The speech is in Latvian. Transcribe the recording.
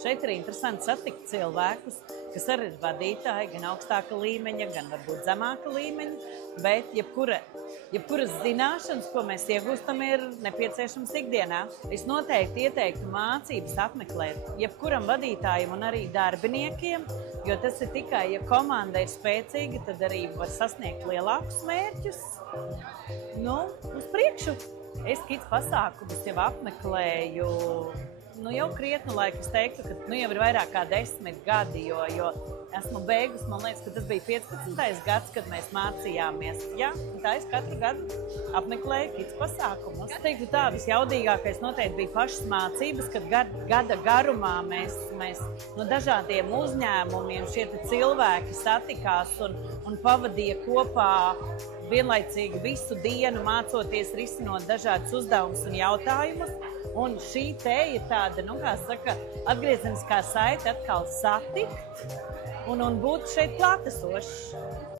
Šeit ir interesanti satikt cilvēkus, kas arī ir vadītāji, gan augstāka līmeņa, gan varbūt zemāka līmeņa, bet jebkuras zināšanas, ko mēs iegūstam, ir nepieciešams ikdienā. Es noteikti ieteiktu mācības apmeklēt jebkuram vadītājam un arī darbiniekiem, jo tas ir tikai, ja komanda ir spēcīga, tad arī var sasniegt lielākus mērķus. Uz priekšu! Es kits pasākumus jau apmeklēju jau krietnu laiku. Es teiktu, ka jau ir vairāk kā 10 gadi, jo esmu beigusi, man liekas, ka tas bija 15. gads, kad mēs mācījāmies. Jā, tā es katru gadu apmeklēju kits pasākumus. Es teiktu tā, visjaudīgākais noteikti bija pašas mācības, kad gada garumā mēs no dažādiem uzņēmumiem šie cilvēki satikās un pavadīja kopā vienlaicīgi visu dienu mācoties, risinot dažādus uzdevumus un jautājumus. Un šī te ir tāda, atgriezeniskā saite atkal satikt un būt šeit klātesošs.